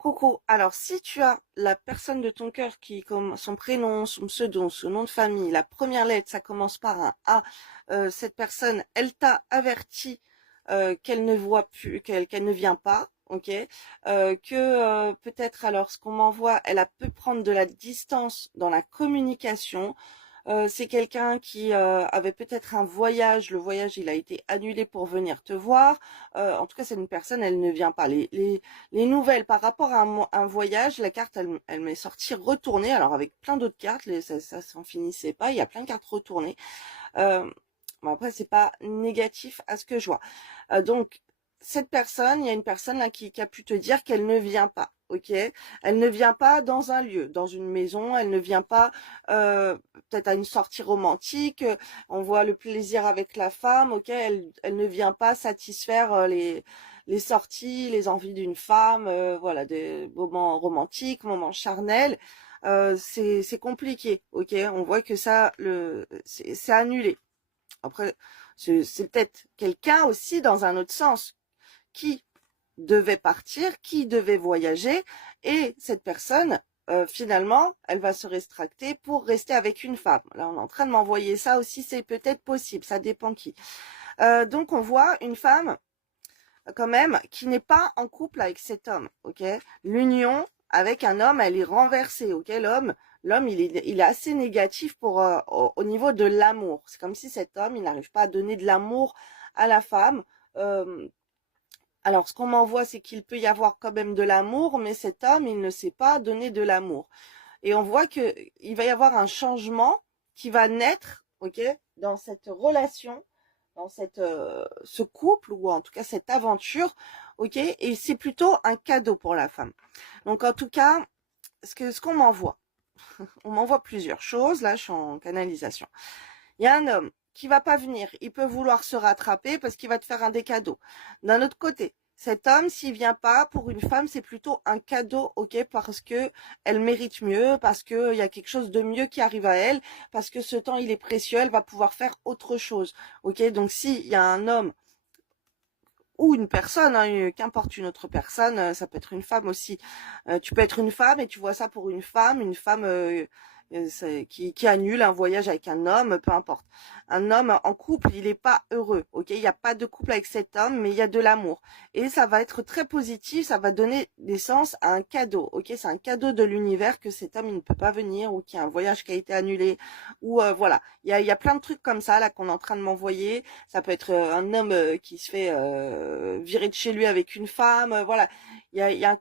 Coucou, alors si tu as la personne de ton cœur qui, comme son prénom, son pseudo, son nom de famille, la première lettre, ça commence par un A, cette personne, elle t'a averti qu'elle ne voit plus, qu'elle ne vient pas, ok, que peut-être alors ce qu'on m'envoie, elle a pu prendre de la distance dans la communication. C'est quelqu'un qui avait peut-être un voyage. Le voyage, il a été annulé pour venir te voir. En tout cas, c'est une personne, elle ne vient pas. Les nouvelles par rapport à un voyage, la carte, elle m'est sortie retournée. Alors avec plein d'autres cartes, ça s'en finissait pas. Il y a plein de cartes retournées. Euh, bon, après, c'est pas négatif à ce que je vois. Donc, cette personne, il y a une personne là qui a pu te dire qu'elle ne vient pas. Ok, elle ne vient pas dans un lieu, dans une maison, elle ne vient pas peut-être à une sortie romantique, on voit le plaisir avec la femme, ok, elle ne vient pas satisfaire les sorties, les envies d'une femme, voilà, des moments romantiques, moments charnels, c'est compliqué, ok, on voit que ça, c'est annulé. Après, c'est peut-être quelqu'un aussi dans un autre sens qui devait partir, qui devait voyager, et cette personne, finalement, elle va se rétracter pour rester avec une femme. Là, on est en train de m'envoyer ça aussi, c'est peut-être possible, ça dépend qui. Donc, on voit une femme, quand même, qui n'est pas en couple avec cet homme, ok. L'union avec un homme, elle est renversée, ok. L'homme, il est assez négatif pour au niveau de l'amour. C'est comme si cet homme, il n'arrive pas à donner de l'amour à la femme. Euh, alors, ce qu'on m'envoie, c'est qu'il peut y avoir quand même de l'amour, mais cet homme, il ne sait pas donner de l'amour. Et on voit que il va y avoir un changement qui va naître, ok, dans cette relation, dans ce couple ou en tout cas cette aventure, ok. Et c'est plutôt un cadeau pour la femme. Donc en tout cas, ce qu'on m'envoie, on m'envoie plusieurs choses. Là, je suis en canalisation. Il y a un homme qui va pas venir. Il peut vouloir se rattraper parce qu'il va te faire un des cadeaux. D'un autre côté, cet homme, s'il vient pas, pour une femme, c'est plutôt un cadeau, ok, parce que elle mérite mieux, parce que il y a quelque chose de mieux qui arrive à elle, parce que ce temps, il est précieux, elle va pouvoir faire autre chose, ok. Donc, s'il y a un homme ou une personne, hein, qu'importe une autre personne, ça peut être une femme aussi. Tu peux être une femme et tu vois ça pour une femme qui annule un voyage avec un homme, peu importe. Un homme en couple, il n'est pas heureux, ok? Il n'y a pas de couple avec cet homme, mais il y a de l'amour. Et ça va être très positif, ça va donner naissance à un cadeau, ok? C'est un cadeau de l'univers que cet homme, il ne peut pas venir, ou qu'il y a un voyage qui a été annulé, ou voilà. Il y a plein de trucs comme ça, là, qu'on est en train de m'envoyer. Ça peut être un homme qui se fait virer de chez lui avec une femme. Voilà, il y a un